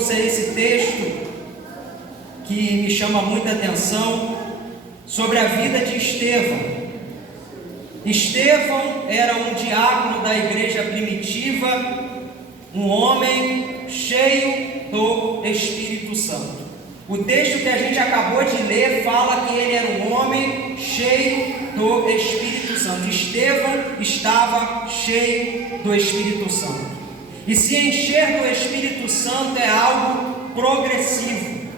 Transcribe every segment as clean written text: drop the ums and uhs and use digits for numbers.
trouxe esse texto que me chama muita atenção sobre a vida de Estevão. Estevão era um diácono da igreja primitiva, um homem cheio do Espírito Santo. O texto que a gente acabou de ler fala que ele era um homem cheio do Espírito Santo. Estevão estava cheio do Espírito Santo. E se encher do Espírito Santo é algo progressivo,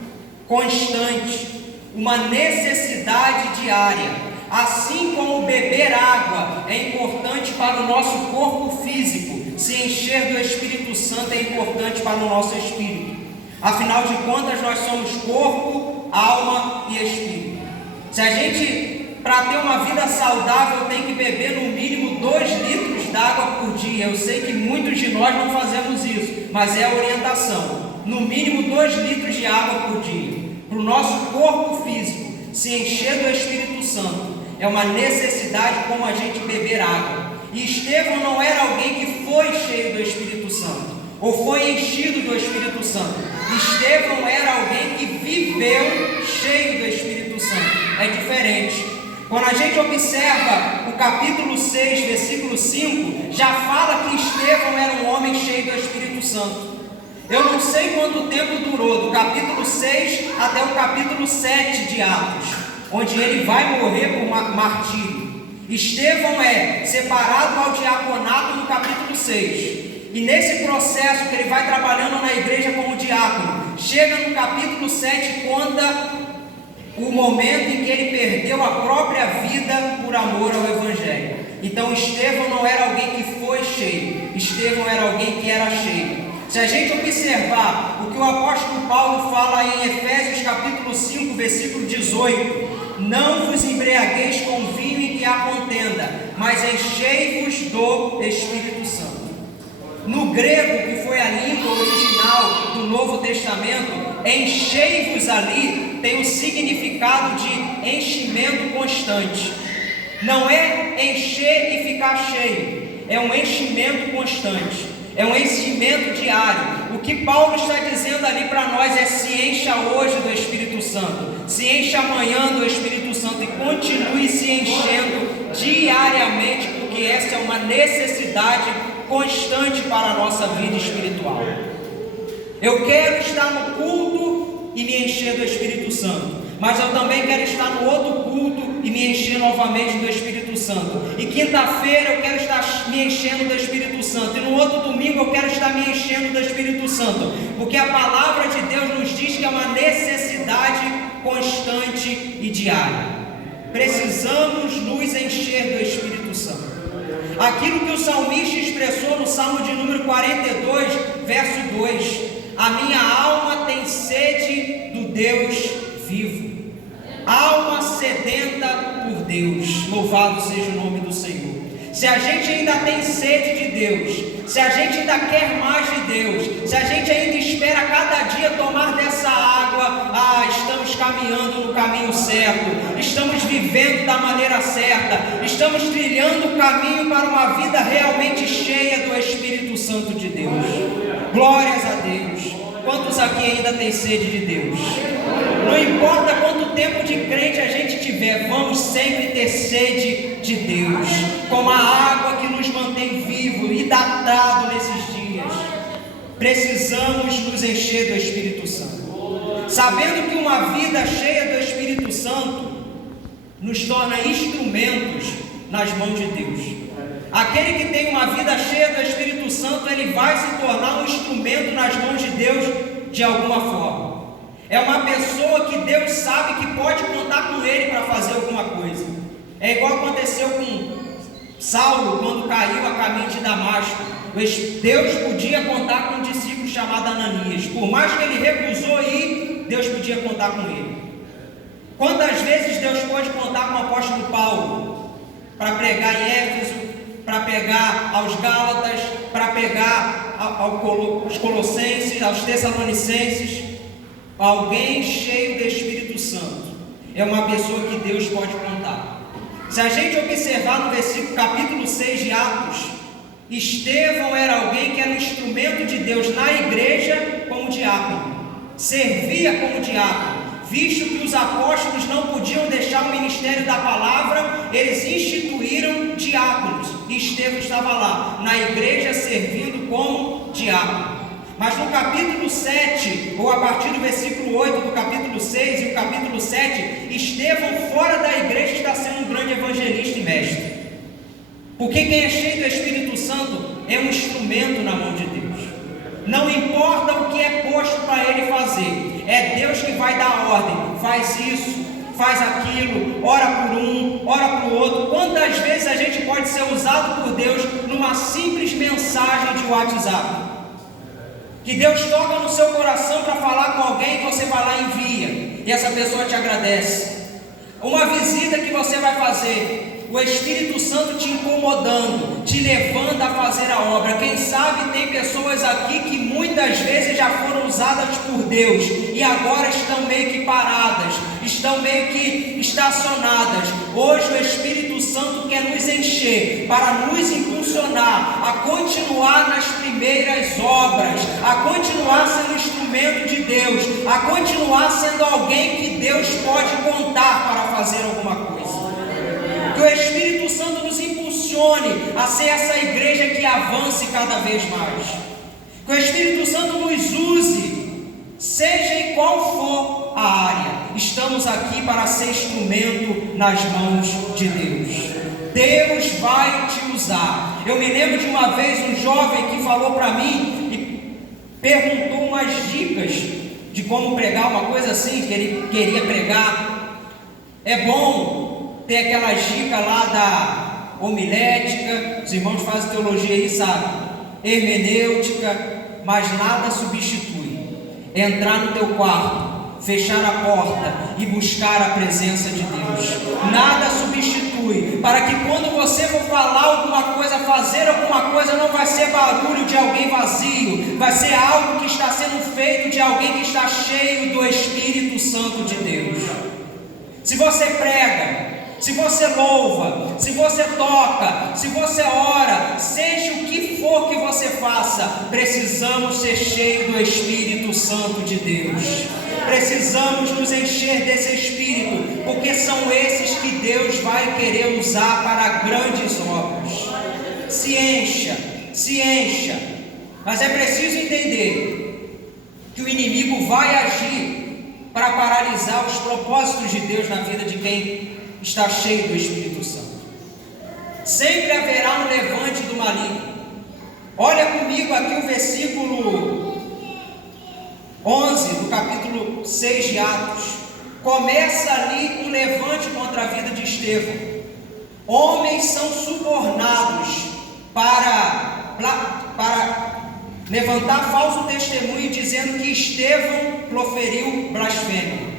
constante, uma necessidade diária. Assim como beber água é importante para o nosso corpo físico, se encher do Espírito Santo é importante para o nosso espírito. Afinal de contas, nós somos corpo, alma e espírito. Se a gente, para ter uma vida saudável, tem que beber no mínimo 2 litros d'água por dia. Eu sei que muitos de nós não fazemos isso, mas é a orientação. No mínimo 2 litros de água por dia. Para o nosso corpo físico se encher do Espírito Santo é uma necessidade como a gente beber água. E Estevão não era alguém que foi cheio do Espírito Santo, ou foi enchido do Espírito Santo. Estevão era alguém que viveu cheio do Espírito Santo. É diferente. Quando a gente observa o capítulo 6, versículo 5, já fala que Estevão era um homem cheio do Espírito Santo. Eu não sei quanto tempo durou, do capítulo 6 até o capítulo 7 de Atos, onde ele vai morrer por martírio. Estevão é separado ao diaconato no capítulo 6. E nesse processo que ele vai trabalhando na igreja como diácono, chega no capítulo 7, conta o momento em que ele perdeu a própria vida por amor ao Evangelho. Então Estevão não era alguém que foi cheio, Estevão era alguém que era cheio. Se a gente observar o que o apóstolo Paulo fala em Efésios capítulo 5, versículo 18: não vos embriagueis com vinho em que há contenda, mas enchei-vos do Espírito Santo. No grego, que foi a língua original do Novo Testamento, enchei-vos ali tem o significado de enchimento constante. Não é encher e ficar cheio, é um enchimento constante, é um enchimento diário. O que Paulo está dizendo ali para nós é: se encha hoje do Espírito Santo, se encha amanhã do Espírito Santo e continue se enchendo diariamente, porque essa é uma necessidade constante para a nossa vida espiritual. Eu quero estar no culto e me encher do Espírito Santo, mas eu também quero estar no outro culto e me encher novamente do Espírito Santo. E quinta-feira eu quero estar me enchendo do Espírito Santo, e no outro domingo eu quero estar me enchendo do Espírito Santo, porque a palavra de Deus nos diz que é uma necessidade constante e diária. Precisamos nos encher do Espírito Santo. Aquilo que o salmista expressou no Salmo de número 42, verso 2: a minha alma tem sede do Deus vivo. Alma sedenta por Deus, louvado seja o nome do Senhor. Se a gente ainda tem sede de Deus, se a gente ainda quer mais de Deus, se a gente ainda espera cada dia tomar dessa água, estamos caminhando no caminho certo, estamos vivendo da maneira certa, estamos trilhando o caminho para uma vida realmente cheia do Espírito Santo de Deus. Glórias a Deus. Quantos aqui ainda têm sede de Deus? Não importa quanto tempo de crente a gente tiver, vamos sempre ter sede de Deus, como a água que nos mantém vivo e hidratado nesses dias. Precisamos nos encher do Espírito Santo, sabendo que uma vida cheia do Espírito Santo nos torna instrumentos nas mãos de Deus. Aquele que tem uma vida cheia do Espírito Santo, ele vai se tornar um instrumento nas mãos de Deus de alguma forma. É uma pessoa que Deus sabe que pode contar com ele para fazer alguma coisa. É igual aconteceu com Saulo quando caiu a caminho de Damasco. Deus podia contar com um discípulo chamado Ananias. Por mais que ele recusou ir, Deus podia contar com ele. Quantas vezes Deus pode contar com o apóstolo Paulo para pregar em Éfeso, para pegar aos Gálatas, para pegar aos Colossenses, aos Tessalonicenses? Alguém cheio do Espírito Santo é uma pessoa que Deus pode contar. Se a gente observar no versículo capítulo 6 de Atos, Estevão era alguém que era um instrumento de Deus na igreja como diácono. diácono, servia como diácono. Visto que os apóstolos não podiam deixar o ministério da palavra, eles instituíram diáconos, e Estevão estava lá, na igreja, servindo como diácono. Mas no capítulo 7, ou a partir do versículo 8 do capítulo 6 e o capítulo 7, Estevão, fora da igreja, está sendo um grande evangelista e mestre. Porque quem é cheio do Espírito Santo é um instrumento na mão de Deus. Não importa o que é posto para ele fazer, é Deus que vai dar a ordem. Faz isso, faz aquilo, ora por um, ora por outro. Quantas vezes a gente pode ser usado por Deus numa simples mensagem de WhatsApp? Que Deus toca no seu coração para falar com alguém, que você vai lá e envia, e essa pessoa te agradece. Uma visita que você vai fazer, o Espírito Santo te incomodando, te levando a fazer a obra. Quem sabe tem pessoas aqui que muitas vezes já foram usadas por Deus e agora estão meio que paradas, estão meio que estacionadas. Hoje o Espírito Santo quer nos encher para nos impulsionar a continuar nas primeiras obras, a continuar sendo instrumento de Deus, a continuar sendo alguém que Deus pode contar para fazer alguma coisa. Que o Espírito Santo nos impulsione a ser essa igreja que avance cada vez mais. Que o Espírito Santo nos use, seja em qual for a área. Estamos aqui para ser instrumento nas mãos de Deus. Deus vai te usar. Eu me lembro de uma vez um jovem que falou para mim e perguntou umas dicas de como pregar, uma coisa assim, que ele queria pregar. É bom ter aquelas dicas lá da homilética, os irmãos fazem teologia aí, sabe? Hermenêutica, mas nada substitui entrar no teu quarto, fechar a porta e buscar a presença de Deus. Nada substitui, para que quando você for falar alguma coisa, fazer alguma coisa, não vai ser barulho de alguém vazio, vai ser algo que está sendo feito de alguém que está cheio do Espírito Santo de Deus. Se você prega, se você louva, se você toca, se você ora, seja o que for que você faça, precisamos ser cheios do Espírito Santo de Deus. Precisamos nos encher desse Espírito, porque são esses que Deus vai querer usar para grandes obras. Se encha, mas é preciso entender que o inimigo vai agir para paralisar os propósitos de Deus na vida de quem está cheio do Espírito Santo. Sempre haverá um levante do maligno. Olha comigo aqui o versículo 11 do capítulo 6 de Atos. Começa ali um levante contra a vida de Estevão. Homens são subornados para levantar falso testemunho dizendo que Estevão proferiu blasfêmia.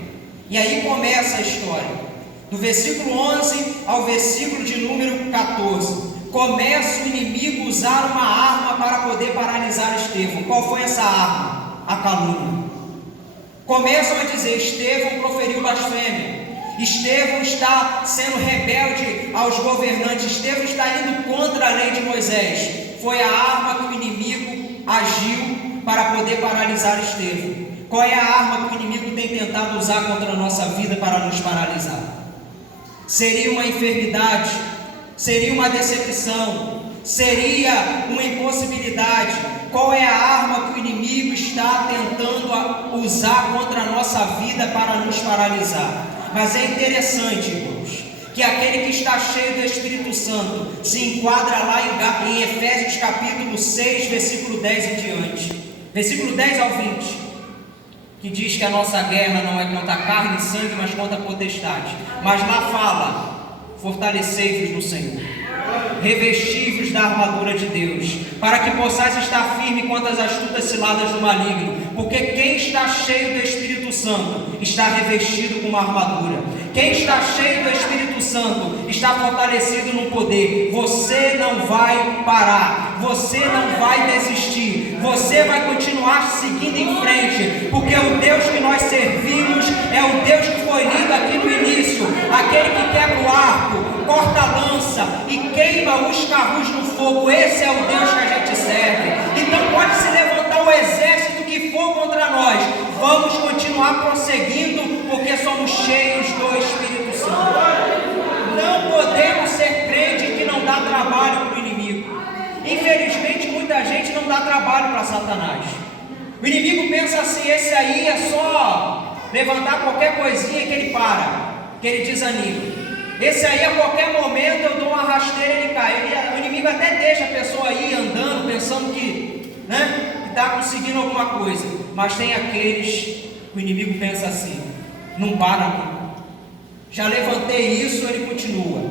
E aí começa a história. Do versículo 11 ao versículo de número 14, começa o inimigo a usar uma arma para poder paralisar Estevão. Qual foi essa arma? A calúnia. Começam a dizer: Estevão proferiu blasfêmia, Estevão está sendo rebelde aos governantes, Estevão está indo contra a lei de Moisés. Foi a arma que o inimigo agiu para poder paralisar Estevão. Qual é a arma que o inimigo tem tentado usar contra a nossa vida para nos paralisar? Seria uma enfermidade, seria uma decepção, seria uma impossibilidade. Qual é a arma que o inimigo está tentando usar contra a nossa vida para nos paralisar? Mas é interessante, irmãos, que aquele que está cheio do Espírito Santo se enquadra lá em Efésios capítulo 6, versículo 10 em diante, versículo 10 ao 20, que diz que a nossa guerra não é contra carne e sangue, mas contra a potestade. Mas lá fala: fortalecei-vos no Senhor, revesti-vos da armadura de Deus, para que possais estar firme contra as astutas ciladas do maligno, porque quem está cheio do Espírito Santo está revestido com uma armadura. Quem está cheio do Espírito Santo está fortalecido no poder. Você não vai parar, você não vai desistir, você vai continuar seguindo em frente, porque o Deus que nós servimos é o Deus que foi lido aqui no início, aquele que quebra o arco, corta a lança e queima os carros no fogo. Esse é o Deus que a gente serve. Então pode se levantar o exército que for contra nós, vamos continuar prosseguindo, porque somos cheios do Espírito Santo. Não podemos ser crente que não dá trabalho para o inimigo. Infelizmente, muita gente não dá trabalho para Satanás. O inimigo pensa assim: esse aí é só levantar qualquer coisinha que ele para, que ele desanima. Esse aí, a qualquer momento, eu dou uma rasteira e ele cai. O inimigo até deixa a pessoa aí andando, pensando que está conseguindo alguma coisa. Mas tem aqueles que o inimigo pensa assim: não para não. Já levantei isso, ele continua.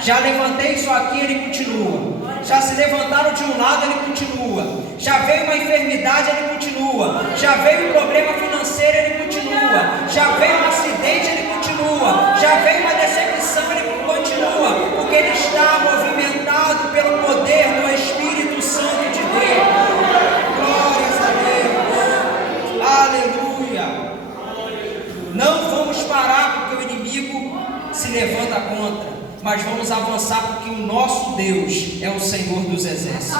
Já levantei isso aqui, ele continua. Já se levantaram de um lado, ele continua. Já veio uma enfermidade, ele continua. Já veio um problema financeiro, ele continua. Já veio um acidente, ele continua. Já veio uma decepção, ele continua. Porque ele está movimentado pelo poder do Espírito Santo de Deus. Glórias a Deus. Aleluia. Não vamos parar porque o inimigo se levanta contra, mas vamos avançar porque o nosso Deus é o Senhor dos Exércitos.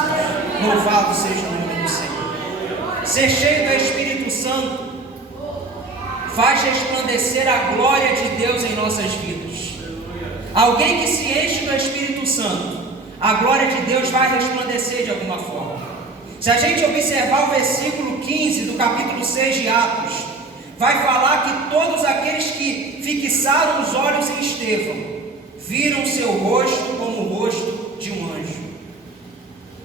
Louvado seja o nome do Senhor. Ser cheio do Espírito Santo faz resplandecer a glória de Deus em nossas vidas. Alguém que se enche do Espírito Santo, a glória de Deus vai resplandecer de alguma forma. Se a gente observar o versículo 15 do capítulo 6 de Atos, vai falar que todos aqueles que fixaram os olhos em Estevão viram seu rosto como o rosto de um anjo.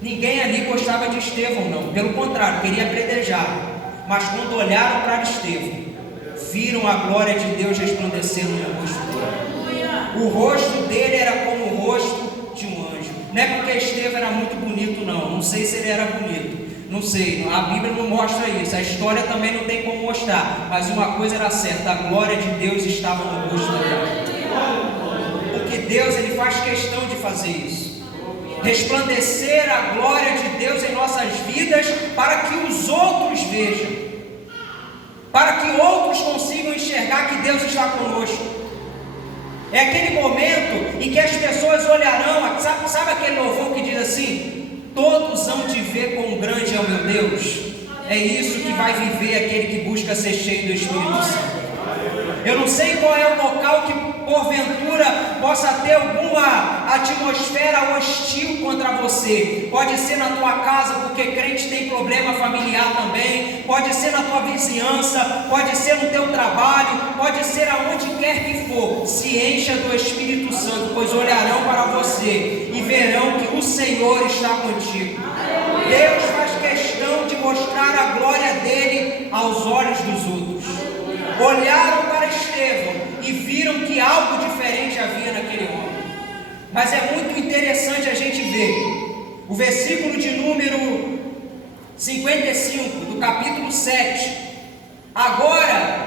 Ninguém ali gostava de Estevão, não. Pelo contrário, queria apedrejá-lo. Mas quando olharam para Estevão, viram a glória de Deus resplandecendo no rosto dele. O rosto dele era como o rosto de um anjo. Não é porque Estevão era muito bonito, não. Não sei se ele era bonito. Não sei, a Bíblia não mostra isso. A história também não tem como mostrar. Mas uma coisa era certa: a glória de Deus estava no rosto dele. Deus, ele faz questão de fazer isso, resplandecer a glória de Deus em nossas vidas, para que os outros vejam, para que outros consigam enxergar que Deus está conosco. É aquele momento em que as pessoas olharão, sabe aquele louvor que diz assim: todos hão de ver quão grande é o meu Deus. É isso que vai viver aquele que busca ser cheio do Espírito Santo. Eu não sei qual é o local que porventura possa ter alguma atmosfera hostil contra você. Pode ser na tua casa, porque crente tem problema familiar também. Pode ser na tua vizinhança, pode ser no teu trabalho, pode ser aonde quer que for. Se encha do Espírito Santo, pois olharão para você e verão que o Senhor está contigo. Deus faz questão de mostrar a glória dele aos olhos dos outros. Olharam para Estevão e viram que algo diferente havia naquele homem. Mas é muito interessante a gente ver o versículo de número 55 do capítulo 7. Agora,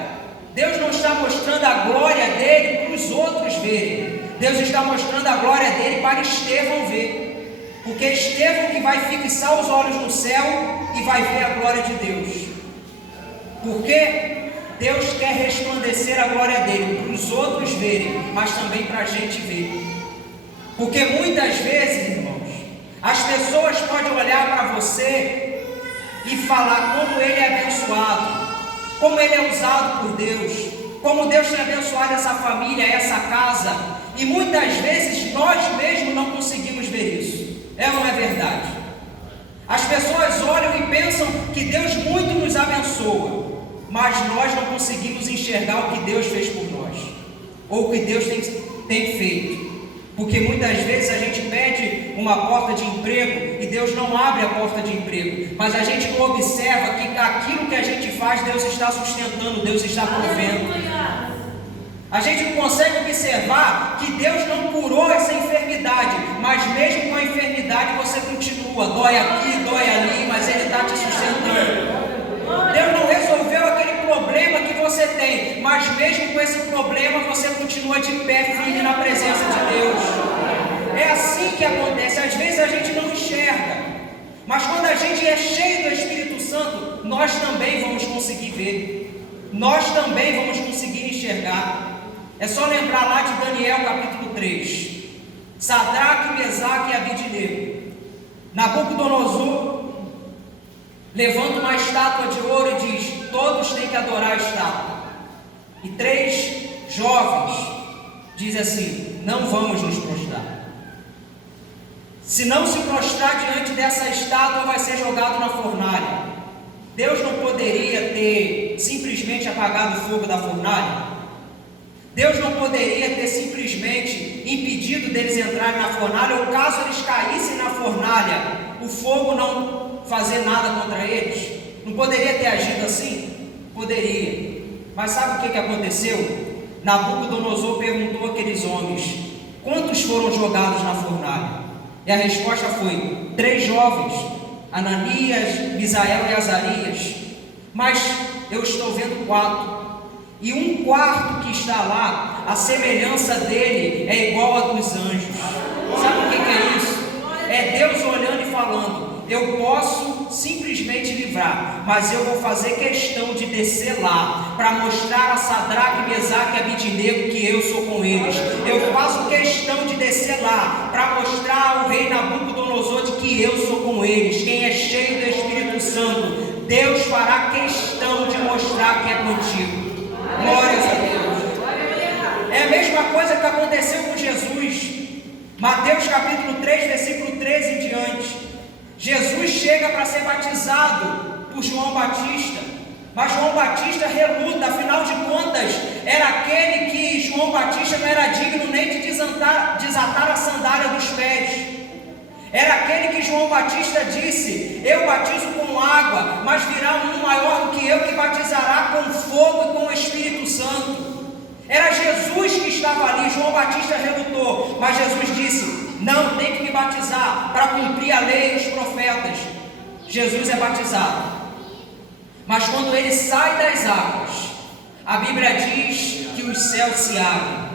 Deus não está mostrando a glória dele para os outros verem. Deus está mostrando a glória dele para Estevão ver. Porque Estevão que vai fixar os olhos no céu e vai ver a glória de Deus. Por quê? Deus quer resplandecer a glória dele para os outros verem, mas também para a gente ver. Porque muitas vezes, irmãos, as pessoas podem olhar para você e falar como ele é abençoado, como ele é usado por Deus, como Deus tem abençoado essa família, essa casa, e muitas vezes nós mesmos não conseguimos ver isso. É ou não é verdade? As pessoas olham e pensam que Deus muito nos abençoa, mas nós não conseguimos enxergar o que Deus fez por nós, ou o que Deus tem feito, porque muitas vezes a gente pede uma porta de emprego e Deus não abre a porta de emprego, mas a gente não observa que aquilo que a gente faz, Deus está sustentando, Deus está provendo. A gente não consegue observar que Deus não curou essa enfermidade, mas mesmo com a enfermidade você continua, dói aqui, dói ali, mas Ele está te sustentando. Deus não resolveu aquele problema que você tem, mas mesmo com esse problema você continua de pé, firme na presença de Deus. É assim que acontece. Às vezes a gente não enxerga, mas quando a gente é cheio do Espírito Santo, nós também vamos conseguir ver, nós também vamos conseguir enxergar. É só lembrar lá de Daniel capítulo 3, Sadraque, Mesaque e Abidnego. Nabucodonosor levanta uma estátua de ouro e diz: todos têm que adorar E 3 jovens dizem assim: não vamos nos prostrar. Se não se prostrar diante dessa estátua, vai ser jogado na fornalha. Deus não poderia ter simplesmente apagado o fogo da fornalha? Deus não poderia ter simplesmente impedido deles entrarem na fornalha, ou caso eles caíssem na fornalha, o fogo não fazer nada contra eles? Não poderia ter agido assim? Poderia. Mas sabe o que aconteceu? Nabucodonosor perguntou àqueles homens: quantos foram jogados na fornalha? E a resposta foi: 3 jovens, Ananias, Misael e Azarias. Mas eu estou vendo 4. E um quarto que está lá, a semelhança dele é igual a dos anjos. Sabe o que é isso? É Deus olhando e falando: eu posso simplesmente livrar, mas eu vou fazer questão de descer lá, para mostrar a Sadraque, Mesaque e Abidnego que eu sou com eles. Eu faço questão de descer lá, para mostrar ao rei Nabucodonosor de que eu sou com eles. Quem é cheio do Espírito Santo, Deus fará questão de mostrar que é contigo. Glórias a Deus. É a mesma coisa que aconteceu com Jesus. Mateus capítulo 3, versículo 13 em diante. Jesus chega para ser batizado por João Batista, mas João Batista reluta, afinal de contas, era aquele que João Batista não era digno nem de desatar a sandália dos pés. Era aquele que João Batista disse: eu batizo com água, mas virá um maior do que eu, que batizará com fogo e com o Espírito Santo. Era Jesus que estava ali. João Batista relutou, mas Jesus disse: não, tem que me batizar para cumprir a lei e os profetas. Jesus é batizado, mas quando ele sai das águas, a Bíblia diz que os céus se abrem,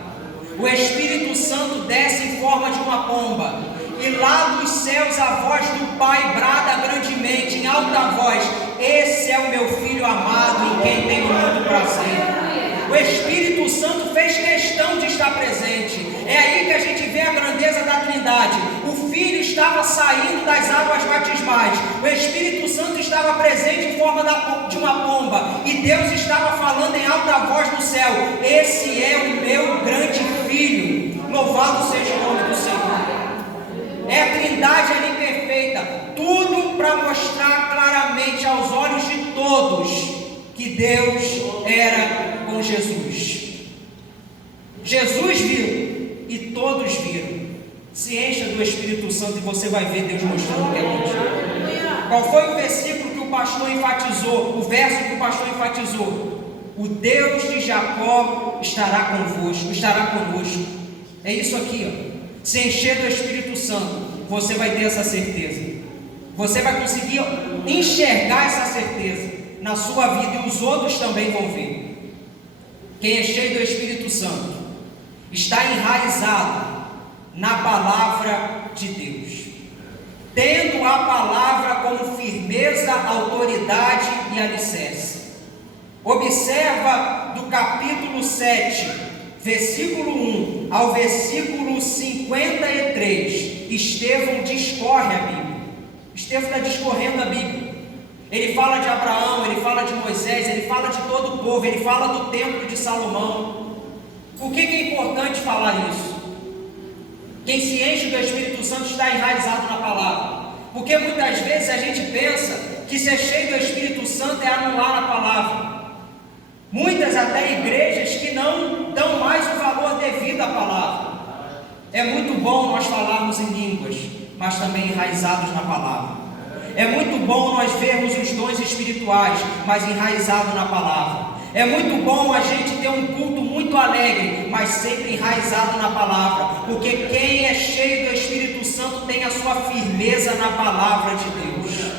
o Espírito Santo desce em forma de uma pomba, e lá dos céus a voz do Pai brada grandemente, em alta voz: esse é o meu Filho amado, em quem tenho muito prazer. O Espírito Santo fez questão de estar presente. É aí que a gente vê a grandeza da Trindade. O Filho estava saindo das águas batismais, o Espírito Santo estava presente em forma de uma pomba, e Deus estava falando em alta voz do céu: esse é o meu grande Filho, louvado seja o nome do Senhor. É a Trindade ali perfeita, tudo para mostrar claramente aos olhos de todos que Deus era com Jesus. Jesus viu e todos viram. Se encha do Espírito Santo e você vai ver Deus mostrando o que é contigo. Qual foi o versículo que o pastor enfatizou? O verso que o pastor enfatizou: o Deus de Jacó estará convosco, estará conosco. É isso aqui, ó. Se encher do Espírito Santo, você vai ter essa certeza. Você vai conseguir enxergar essa certeza na sua vida, e os outros também vão ver. Quem é cheio do Espírito Santo está enraizado na palavra de Deus, tendo a palavra como firmeza, autoridade e alicerce. Observa do capítulo 7, versículo 1 ao versículo 53, Estevão discorre a Bíblia. Estevão está discorrendo a Bíblia. Ele fala de Abraão, ele fala de Moisés, ele fala de todo o povo, ele fala do templo de Salomão. Por que é importante falar isso? Quem se enche do Espírito Santo está enraizado na palavra. Porque muitas vezes a gente pensa que ser cheio do Espírito Santo é anular a palavra. Muitas até igrejas que não dão mais o valor devido à palavra. É muito bom nós falarmos em línguas, mas também enraizados na palavra. É muito bom nós vermos os dons espirituais, mas enraizado na palavra. É muito bom a gente ter um culto muito alegre, mas sempre enraizado na palavra. Porque quem é cheio do Espírito Santo tem a sua firmeza na palavra de Deus.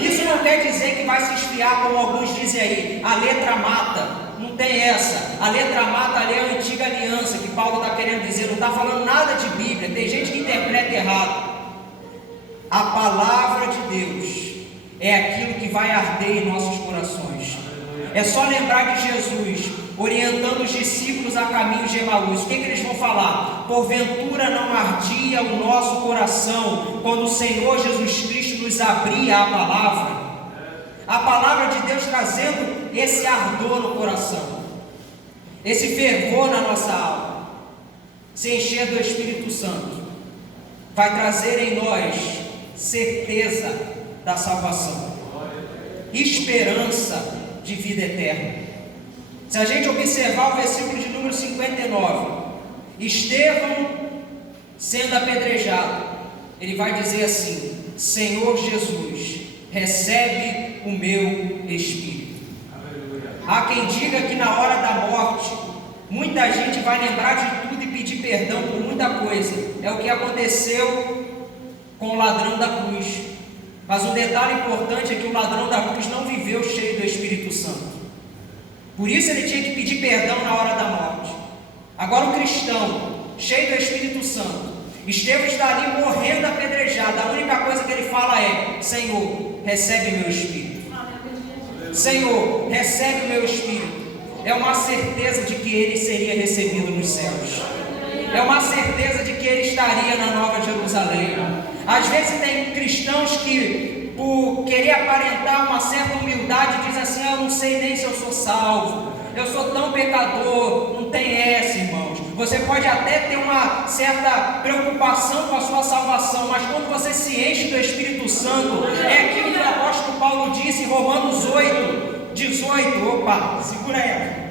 Isso não quer dizer que vai se esfriar, como alguns dizem aí: a letra mata. Não tem essa. A letra mata ali é a antiga aliança, que Paulo está querendo dizer. Não está falando nada de Bíblia. Tem gente que interpreta errado. A palavra de Deus é aquilo que vai arder em nossos corações. É só lembrar de Jesus orientando os discípulos a caminho de Emaús. O que eles vão falar? Porventura não ardia o nosso coração quando o Senhor Jesus Cristo nos abria a palavra? A palavra de Deus trazendo esse ardor no coração. esse fervor na nossa alma, se encher do Espírito Santo, vai trazer em nós certeza da salvação, esperança de vida eterna. Se a gente observar o versículo de número 59, Estevão sendo apedrejado, ele vai dizer assim: Senhor Jesus, recebe o meu espírito. Há quem diga que na hora da morte, muita gente vai lembrar de tudo e pedir perdão por muita coisa. É o que aconteceu com o ladrão da cruz. Mas o detalhe importante é que o ladrão da cruz não viveu cheio do Espírito Santo. Por isso ele tinha que pedir perdão na hora da morte. Agora o cristão, cheio do Espírito Santo, Estevão está ali morrendo apedrejado. A única coisa que ele fala é: Senhor, recebe meu espírito. Senhor, recebe o meu espírito. É uma certeza de que ele seria recebido nos céus. É uma certeza de que ele estaria na Nova Jerusalém. Às vezes tem cristãos que, por querer aparentar uma certa humildade, dizem assim: eu não sei nem se eu sou salvo, eu sou tão pecador. Não tem essa, irmãos. Você pode até ter uma certa preocupação com a sua salvação, mas quando você se enche do Espírito Santo, é aquilo que o apóstolo Paulo disse em Romanos 8:18. Opa, segura ela.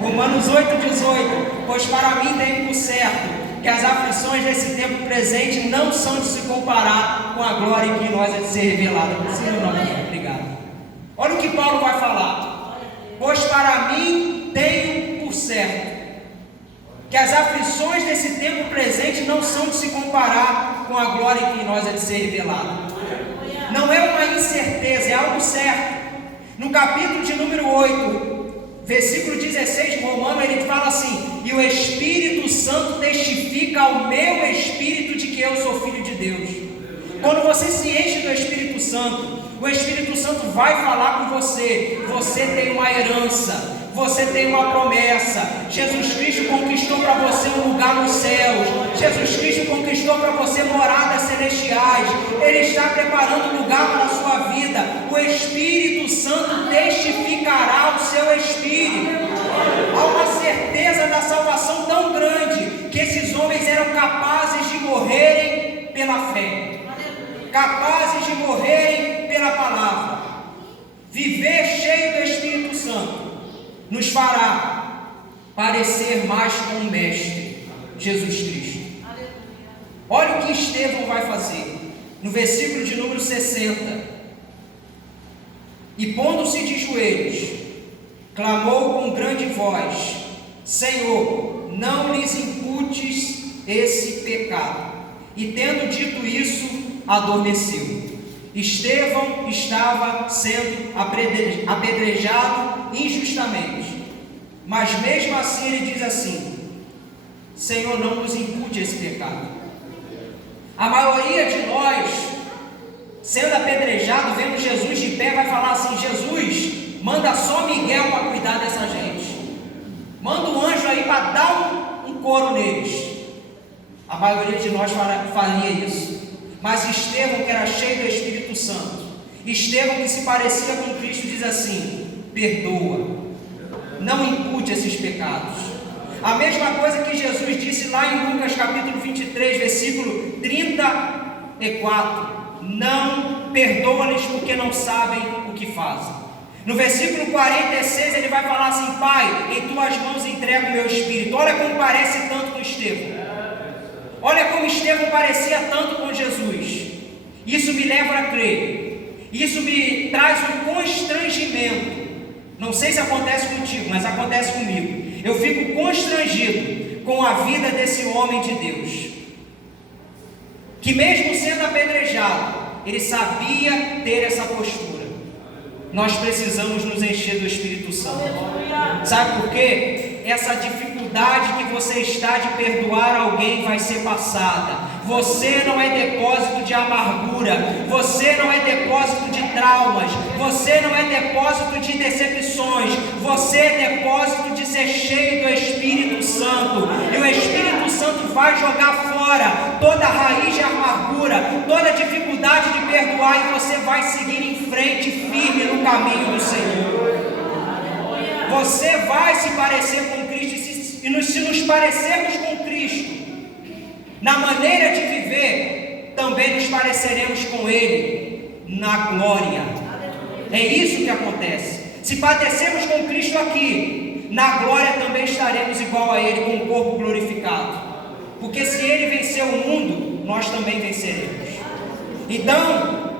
Romanos 8:18. Pois para mim tem por certo que as aflições desse tempo presente não são de se comparar com a glória que em nós é de ser revelada. Sim ou não? Obrigado. Olha o que Paulo vai falar. Pois para mim tenho por certo que as aflições desse tempo presente não são de se comparar com a glória que em nós é de ser revelada. Não é uma incerteza, é algo certo. No capítulo de número 8, versículo 16 de Romanos, ele fala assim: e o Espírito Santo testifica ao meu espírito de que eu sou filho de Deus. Quando você se enche do Espírito Santo, o Espírito Santo vai falar com você. Você tem uma herança, você tem uma promessa. Jesus Cristo conquistou para você um lugar nos céus. Jesus Cristo conquistou para você moradas celestiais. Ele está preparando um lugar para a sua vida. O Espírito Santo testificará o seu espírito. Há uma certeza da salvação tão grande que esses homens eram capazes de morrerem pela fé, capazes de morrerem pela palavra. Viver cheio do Espírito Santo nos fará parecer mais com o Mestre, Jesus Cristo. Olha o que Estevão vai fazer, no versículo de número 60. E pondo-se de joelhos, clamou com grande voz: Senhor, não lhes imputes esse pecado. E tendo dito isso, adormeceu. Estevão estava sendo apedrejado injustamente, mas mesmo assim ele diz assim: Senhor, não nos impute esse pecado. A maioria de nós, sendo apedrejado, vendo Jesus de pé, vai falar assim: Jesus, manda só Miguel para cuidar dessa gente, manda um anjo aí para dar um couro neles. A maioria de nós faria isso. Mas Estevão, que era cheio do Espírito Santo, Estevão, que se parecia com Cristo, diz assim: perdoa, não impute esses pecados. A mesma coisa que Jesus disse lá em Lucas capítulo 23, versículo 34: não perdoa-lhes porque não sabem o que fazem. No versículo 46 ele vai falar assim: Pai, em tuas mãos entrego o meu espírito. Olha como parece tanto com Estevão. Olha como Estevão parecia tanto com Jesus. Isso me leva a crer. Isso me traz um constrangimento. Não sei se acontece contigo, mas acontece comigo. Eu fico constrangido com a vida desse homem de Deus, que mesmo sendo apedrejado, ele sabia ter essa postura. Nós precisamos nos encher do Espírito Santo. Sabe por quê? Essa dificuldade que você está de perdoar alguém vai ser passada. Você não é depósito de amargura, você não é depósito de traumas, você não é depósito de decepções, você é depósito de ser cheio do Espírito Santo. E o Espírito Santo vai jogar fora toda raiz de amargura, toda dificuldade de perdoar, e você vai seguir em frente firme no caminho do Senhor. Você vai se parecer com Cristo. se nos parecermos com Cristo, na maneira de viver, também nos pareceremos com Ele na glória. É isso que acontece. Se padecermos com Cristo aqui, na glória também estaremos igual a Ele, com o corpo glorificado. Porque se Ele venceu o mundo, nós também venceremos. Então,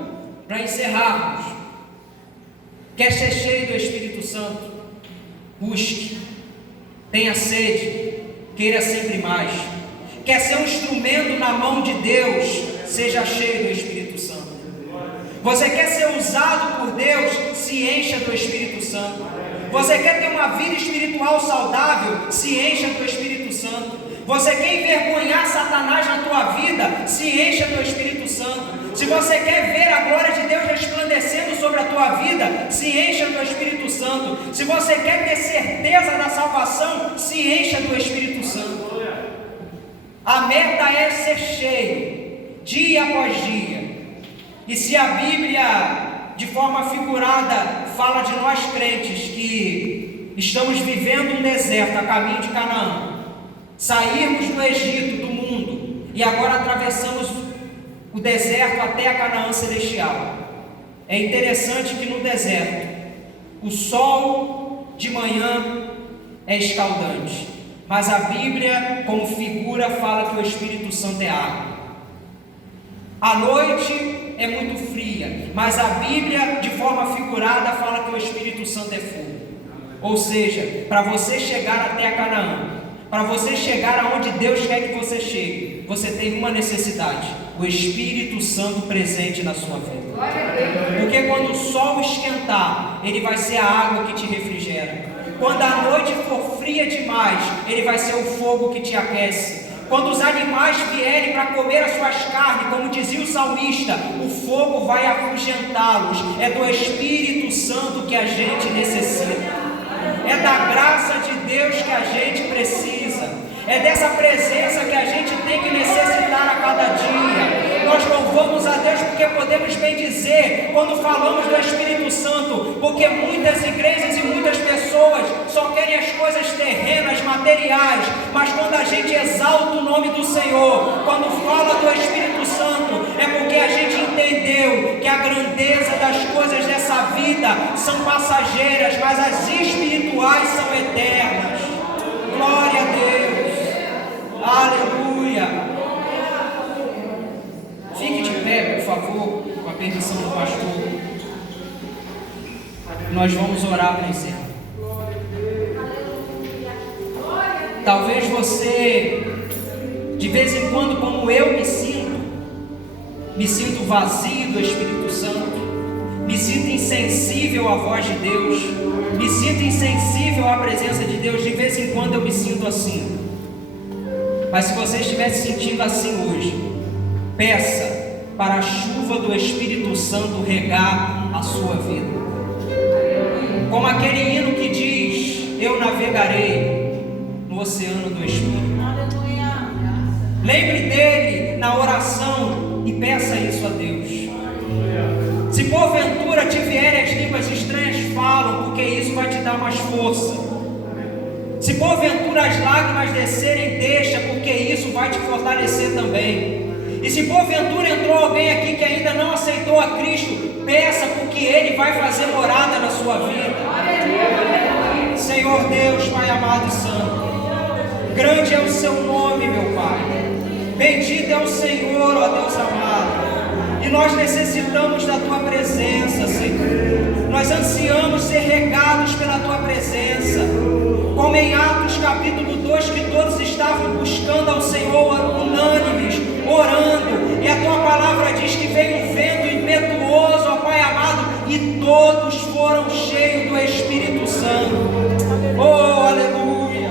para encerrarmos, quer ser cheio do Espírito Santo? Busque, tenha sede, queira sempre mais. Quer ser um instrumento na mão de Deus? Seja cheio do Espírito Santo. Você quer ser usado por Deus? Se encha do Espírito Santo. Você quer ter uma vida espiritual saudável? Se encha do Espírito Santo. Você quer envergonhar Satanás na tua vida? Se encha do Espírito Santo. Se você quer ver a glória de Deus resplandecendo sobre a tua vida, se encha do Espírito Santo. Se você quer ter certeza da salvação, se encha do Espírito Santo. A meta é ser cheio, dia após dia. E se a Bíblia, de forma figurada, fala de nós crentes que estamos vivendo um deserto a caminho de Canaã, saímos do Egito, do mundo, e agora atravessamos o deserto até a Canaã celestial. É interessante que no deserto, o sol de manhã é escaldante, mas a Bíblia, como figura, fala que o Espírito Santo é água. A noite é muito fria, mas a Bíblia, de forma figurada, fala que o Espírito Santo é fogo. Ou seja, para você chegar até a Canaã, para você chegar aonde Deus quer que você chegue, você tem uma necessidade: o Espírito Santo presente na sua vida. Porque quando o sol esquentar, ele vai ser a água que te refrigera. Quando a noite for fria demais, ele vai ser o fogo que te aquece. Quando os animais vierem para comer as suas carnes, como dizia o salmista, o fogo vai afugentá-los. É do Espírito Santo que a gente necessita. É da graça de Deus que a gente precisa. É dessa presença que a gente tem que necessitar a cada dia. Nós louvamos a Deus porque podemos bem dizer, quando falamos do Espírito Santo, porque muitas igrejas e muitas pessoas só querem as coisas terrenas, materiais, mas quando a gente exalta o nome do Senhor, quando fala do Espírito Santo, é porque a gente entendeu que a grandeza das coisas dessa vida são passageiras, mas as espirituais são eternas. Glória a Deus. Aleluia. Fique de pé, por favor, com a permissão do pastor. Nós vamos orar para encerrar. Talvez você, de vez em quando, como eu me sinto vazio do Espírito Santo, me sinto insensível à voz de Deus, me sinto insensível à presença de Deus. De vez em quando eu me sinto assim. Mas se você estiver se sentindo assim hoje, peça para a chuva do Espírito Santo regar a sua vida. Como aquele hino que diz: eu navegarei no oceano do Espírito. Lembre dele na oração e peça isso a Deus. Se porventura te vierem as línguas estranhas, falam, porque isso vai te dar mais força. Se porventura as lágrimas descerem, deixa, porque isso vai te fortalecer também. E se porventura entrou alguém aqui que ainda não aceitou a Cristo, peça, porque Ele vai fazer morada na sua vida. Senhor Deus, Pai amado e santo, grande é o seu nome, meu Pai. Bendito é o Senhor, ó Deus amado. E nós necessitamos da Tua presença, Senhor. Nós ansiamos ser regados pela Tua presença. Como em Atos capítulo 2, que todos estavam buscando ao Senhor unânimes, orando. E a Tua palavra diz que veio um vento impetuoso, ó Pai amado, e todos foram cheios do Espírito Santo. Oh, aleluia!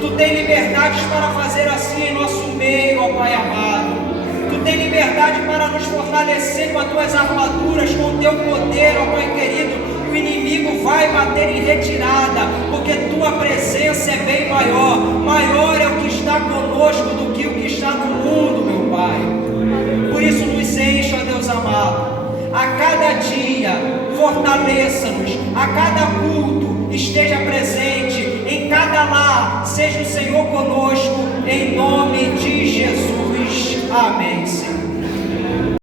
Tu tem liberdades para fazer assim em nosso meio, ó Pai amado. Tu tem liberdade para nos fortalecer com as Tuas armaduras, com o Teu poder, ó Pai querido. O inimigo vai bater em retirada, porque Tua presença é bem maior. Maior é o que está conosco do que o que está no mundo, meu Pai. Por isso nos enche, ó Deus amado. A cada dia, fortaleça-nos. A cada culto, esteja presente. Em cada lar, seja o Senhor conosco, em nome